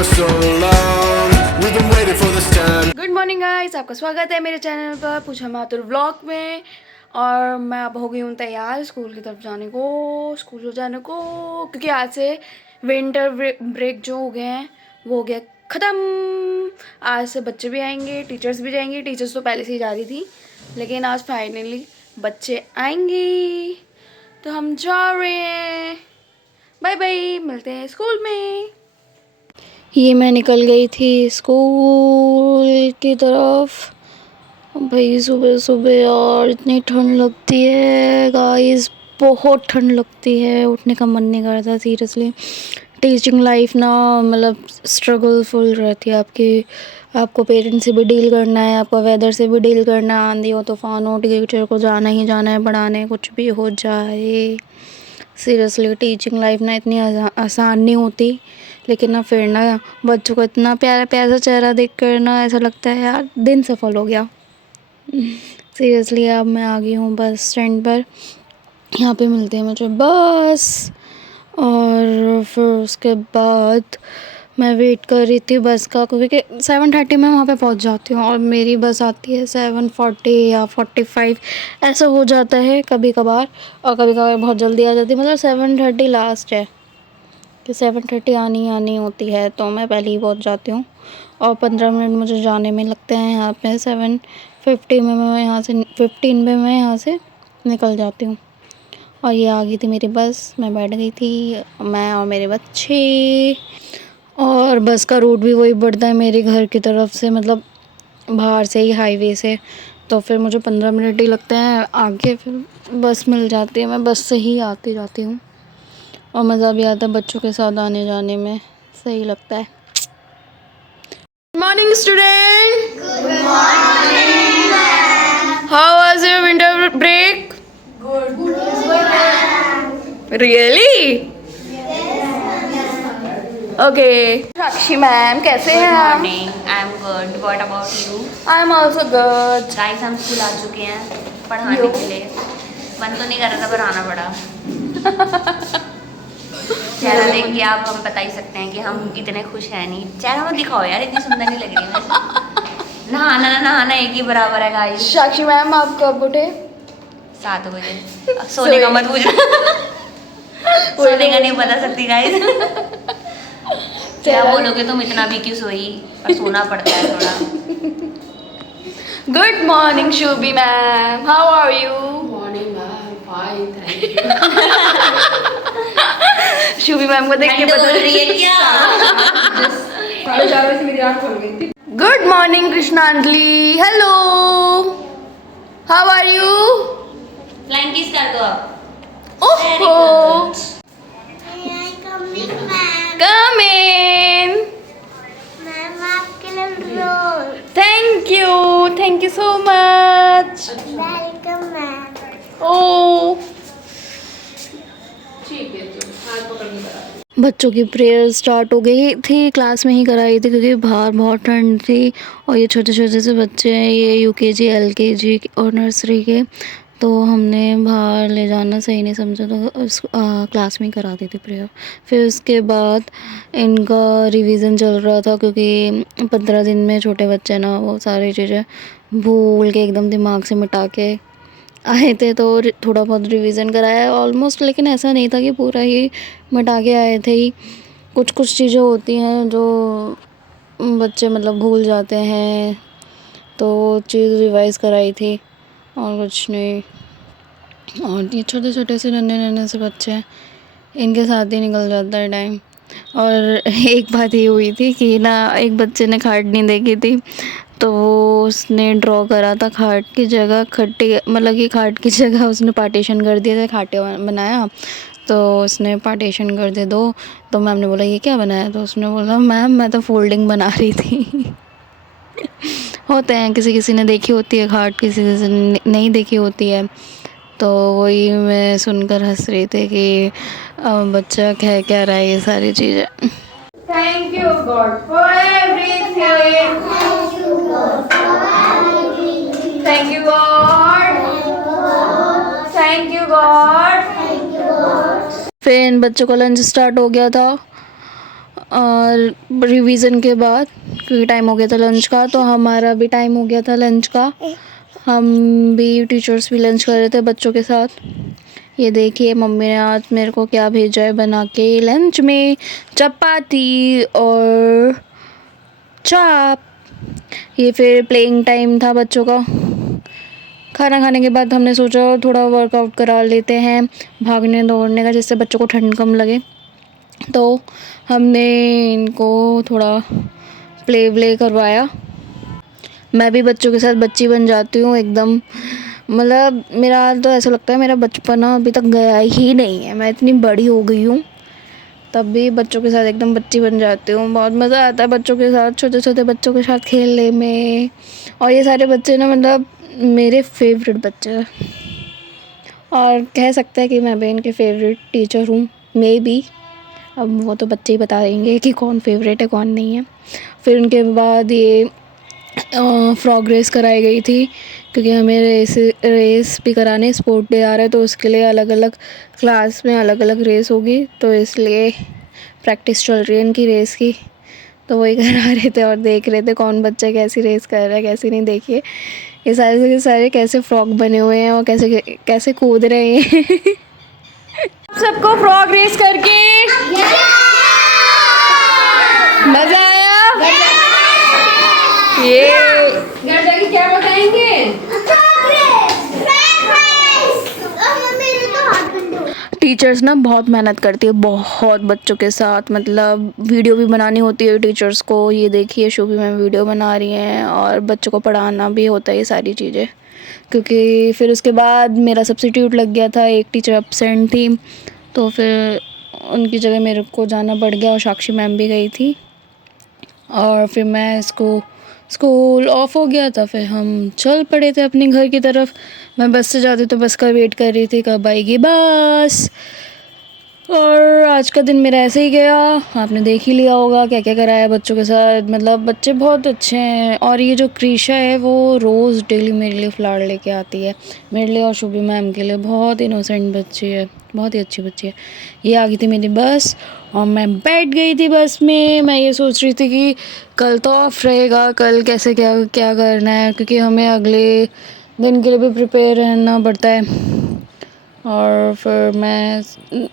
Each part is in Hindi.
गुड मॉर्निंग गाइस, आपका स्वागत है मेरे चैनल पर पूछा मातुर व्लॉग में। और मैं अब हो गई हूँ तैयार स्कूल की तरफ जाने को, क्योंकि आज से विंटर ब्रेक जो हो गए हैं वो हो गया ख़त्म। आज से बच्चे भी आएंगे, टीचर्स भी जाएंगे। टीचर्स तो पहले से ही जा रही थी, लेकिन आज फाइनली बच्चे आएंगे तो हम जा रहे हैं। बाय बाय, मिलते हैं स्कूल में। ये मैं निकल गई थी स्कूल की तरफ। भाई सुबह सुबह यार इतनी ठंड लगती है गाइस, बहुत ठंड लगती है, उठने का मन नहीं करता सीरियसली। टीचिंग लाइफ ना मतलब स्ट्रगलफुल रहती है आपकी। आपको पेरेंट्स से भी डील करना है, आपको वेदर से भी डील करना है, आंधी हो तूफान हो, टीचर को जाना ही जाना है पढ़ाने, कुछ भी हो जाए। सीरियसली टीचिंग लाइफ ना इतनी आसान नहीं होती, लेकिन ना फिर ना बच्चों को इतना प्यारा प्यारा चेहरा देख कर ना ऐसा लगता है यार दिन सफल हो गया। सीरियसली अब मैं आ गई हूँ बस स्टैंड पर। यहाँ पे मिलते हैं मुझे बस, और फिर उसके बाद मैं वेट कर रही थी बस का, क्योंकि 7:30 में वहाँ पे पहुँच जाती हूँ और मेरी बस आती है 7:40 या 45 ऐसा हो जाता है कभी कभार। और कभी कभार बहुत जल्दी आ जाती है, मतलब 7:30 लास्ट है कि 7:30 आनी होती है, तो मैं पहले ही पहुँच जाती हूँ। और 15 मिनट मुझे जाने में लगते हैं यहाँ पे। 7:50 में मैं यहाँ से 15 में मैं यहाँ से निकल जाती हूँ। और ये आ गई थी मेरी बस, मैं बैठ गई थी, मैं और मेरे बच्चे। और बस का रूट भी वही पड़ता है मेरे घर की तरफ से, मतलब बाहर से ही हाईवे से। तो फिर मुझे 15 मिनट ही लगते हैं आगे, फिर बस मिल जाती है। मैं बस से ही आती जाती हूँ और मज़ा भी आता है बच्चों के साथ आने जाने में, सही लगता है। Good morning student. Good morning. How was your winter break? Good. Really? Okay. Sakshi ma'am कैसे हैं आप? Good morning, I am good, what about you? I am also good. Guys हम स्कूल आ चुके हैं पढ़ाने के लिए। मन तो नहीं कर रहा था पर आना पड़ा। चेहरा देख के आप हम बता ही सकते हैं कि हम इतने खुश हैं नहीं। चेहरा मत दिखाओ यार, इतनी सुंदर नहीं लग रही मैं। नहाना ना नहाना एक ही बराबर है गाइस। साक्षी मैम आप कब उठे? 7 बजे। सोने का मत पूछना। सोने का नहीं बता सकती गाइस। क्या बोलोगे तुम, इतना भी क्यों सोई, पर सोना पड़ता है थोड़ा। Good morning Shubhi ma'am, how are you? Morning ma'am, fine thank you. Shubhi ma'am को देख के बोल पता रही है क्या? 4:30 बजे मेरी आँख खुल गई थी। Good morning Krishnanjali, hello, how are you? Flying kiss कर दो आप। ओहो, come in. Thank you so much. ओ ठीक है, हाथ पकड़ के करा। बच्चों की प्रेयर स्टार्ट हो गई थी, क्लास में ही कराई थी क्योंकि बाहर बहुत ठंड थी। और ये छोटे छोटे से बच्चे हैं, ये यूकेजी एलकेजी और नर्सरी के, तो हमने बाहर ले जाना सही नहीं समझा, तो क्लास में ही करा दी थी प्रेयर। फिर उसके बाद इनका रिवीजन चल रहा था, क्योंकि 15 दिन में छोटे बच्चे ना वो सारी चीज़ें भूल के एकदम दिमाग से मिटा के आए थे, तो थोड़ा बहुत रिवीजन कराया ऑलमोस्ट, लेकिन ऐसा नहीं था कि पूरा ही मिटा के आए थे ही। कुछ कुछ चीज़ें होती हैं जो बच्चे मतलब भूल जाते हैं, तो चीज़ रिवाइज़ कराई थी और कुछ नहीं। और ये छोटे छोटे से नन्हे नन्हे से बच्चे हैं, इनके साथ ही निकल जाता है टाइम। और एक बात ये हुई थी कि ना एक बच्चे ने खाट नहीं देखी थी, तो वो उसने ड्रॉ करा था खाट की जगह खट्टी, मतलब कि खाट की जगह उसने पार्टीशन कर दिए थे, खाटे बनाया, तो उसने पार्टीशन कर दे दो। तो मैम ने बोला ये क्या बनाया, तो उसने बोला मैम मैं तो फोल्डिंग बना रही थी। होते हैं, किसी किसी ने देखी होती है खाट, किसी किसी ने नहीं देखी होती है। तो वही मैं सुनकर हंस रही थी कि बच्चा कह क्या रहा है ये सारी चीज़ें। Thank you God for everything. Thank you God, thank you God. फिर इन बच्चों का लंच स्टार्ट हो गया था और रिवीजन के बाद, क्योंकि टाइम हो गया था लंच का, तो हमारा भी टाइम हो गया था लंच का। हम भी टीचर्स भी लंच कर रहे थे बच्चों के साथ। ये देखिए मम्मी ने आज मेरे को क्या भेजा है बना के लंच में, चपाती और चाप। ये फिर प्लेइंग टाइम था बच्चों का। खाना खाने के बाद हमने सोचा थोड़ा वर्कआउट करा लेते हैं, भागने दौड़ने का, जिससे बच्चों को ठंड कम लगे। तो हमने इनको थोड़ा प्ले व्ले करवाया। मैं भी बच्चों के साथ बच्ची बन जाती हूँ एकदम। मतलब मेरा तो ऐसा लगता है मेरा बचपना अभी तक गया ही नहीं है। मैं इतनी बड़ी हो गई हूँ तब भी बच्चों के साथ एकदम बच्ची बन जाती हूँ। बहुत मज़ा आता है बच्चों के साथ, छोटे छोटे बच्चों के साथ खेलने में। और ये सारे बच्चे ना मतलब मेरे फेवरेट बच्चे हैं, और कह सकते हैं कि मैं भी इनके फेवरेट टीचर हूँ, मे बी। अब वो तो बच्चे ही बता देंगे कि कौन फेवरेट है कौन नहीं है। फिर उनके बाद ये फ्रॉग रेस कराई गई थी, क्योंकि हमें रेस भी कराने, स्पोर्ट डे आ रहा है तो उसके लिए अलग अलग क्लास में अलग अलग रेस होगी, तो इसलिए प्रैक्टिस चल रही है इनकी रेस की। तो वही करा रहे थे और देख रहे थे कौन बच्चा कैसी रेस कर रहा है कैसी नहीं। देखिए ये सारे के सारे कैसे फ्रॉग बने हुए हैं और कैसे कैसे कूद रहे हैं। सबको फ्रॉग रेस करके मजा आया। ये घर जाके क्या बताएंगे? टीचर्स ना बहुत मेहनत करती है, बहुत बच्चों के साथ। मतलब वीडियो भी बनानी होती है टीचर्स को। ये देखिए शोभी मैम वीडियो बना रही हैं, और बच्चों को पढ़ाना भी होता है ये सारी चीज़ें। क्योंकि फिर उसके बाद मेरा सब्स्टिट्यूट लग गया था, एक टीचर एब्सेंट थी, तो फिर उनकी जगह मेरे को जाना पड़ गया, और साक्षी मैम भी गई थी। और फिर मैं इसको स्कूल ऑफ हो गया था, फिर हम चल पड़े थे अपने घर की तरफ। मैं बस से जाती तो बस का वेट कर रही थी कब आएगी बस। और आज का दिन मेरा ऐसे ही गया। आपने देख ही लिया होगा क्या क्या कराया बच्चों के साथ। मतलब बच्चे बहुत अच्छे हैं। और ये जो क्रीशा है वो रोज़ डेली मेरे लिए फ्लावर लेके आती है, मेरे लिए और शुभी मैम के लिए। बहुत इनोसेंट बच्ची है, बहुत ही अच्छी बच्ची है। ये आ गई थी मेरी बस और मैं बैठ गई थी बस में। मैं ये सोच रही थी कि कल तो ऑफ रहेगा, कल कैसे क्या क्या करना है, क्योंकि हमें अगले दिन के लिए भी प्रिपेयर रहना पड़ता है। और फिर मैं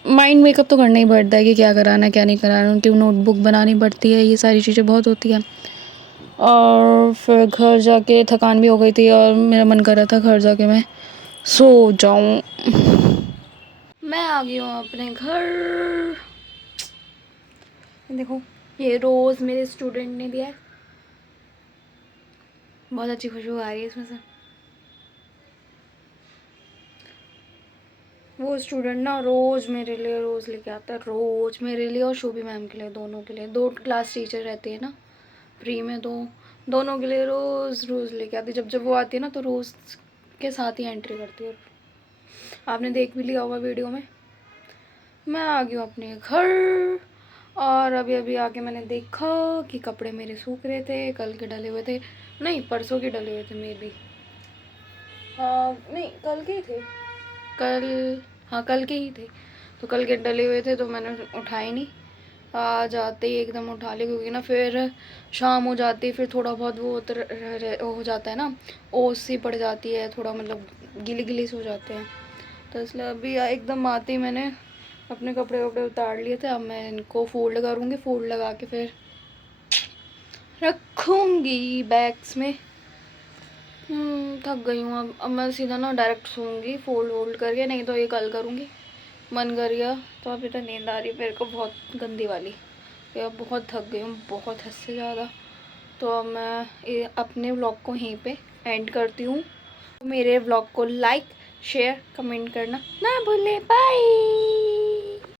माइंड मेकअप तो करना ही पड़ता है कि क्या कराना है क्या नहीं कराना। उनकी नोटबुक बनानी पड़ती है, ये सारी चीज़ें बहुत होती हैं। और फिर घर जाके थकान भी हो गई थी और मेरा मन कर रहा था घर जाके मैं सो जाऊं। मैं आ गई हूँ अपने घर। देखो ये रोज़ मेरे स्टूडेंट ने दिया है, बहुत अच्छी खुशबू आ रही है इसमें से। वो स्टूडेंट ना रोज़ मेरे लिए रोज़ लेके आता है, रोज़ मेरे लिए और शोभी मैम के लिए, दोनों के लिए। 2 क्लास टीचर रहती है ना फ्री में, तो दोनों के लिए रोज़ रोज़ लेके आती है। जब जब वो आती है ना तो रोज़ के साथ ही एंट्री करती है। आपने देख भी लिया होगा वीडियो में। मैं आ गई हूँ अपने घर, और अभी अभी आके मैंने देखा कि कपड़े मेरे सूख रहे थे, कल के डले हुए थे, नहीं परसों के डले हुए थे मे बी। नहीं कल के ही थे, कल के ही थे। तो कल के डले हुए थे तो मैंने उठाए नहीं, आ जाते ही एकदम उठा लिए, क्योंकि ना फिर शाम हो जाती है, फिर थोड़ा बहुत वो हो जाता है ना, ओस सी पड़ जाती है, थोड़ा मतलब गिली गिली से हो जाते हैं। तो इसलिए अभी एकदम आते ही मैंने अपने कपड़े वपड़े उतार लिए थे। अब मैं इनको फोल्ड करूँगी, फोल्ड लगा के फिर रखूँगी बैग्स में। थक गई हूँ। अब मैं सीधा ना डायरेक्ट सोऊंगी फोल्ड वोल्ड करके, नहीं तो ये कल करूँगी। मन कर गया तो अभी तो नींद आ रही है मेरे को बहुत गंदी वाली, यार बहुत थक गई हूँ, बहुत हद से ज़्यादा। तो अब मैं अपने व्लॉग को यहीं पे एंड करती हूँ। मेरे व्लॉग को लाइक शेयर कमेंट करना ना भूले। बाय।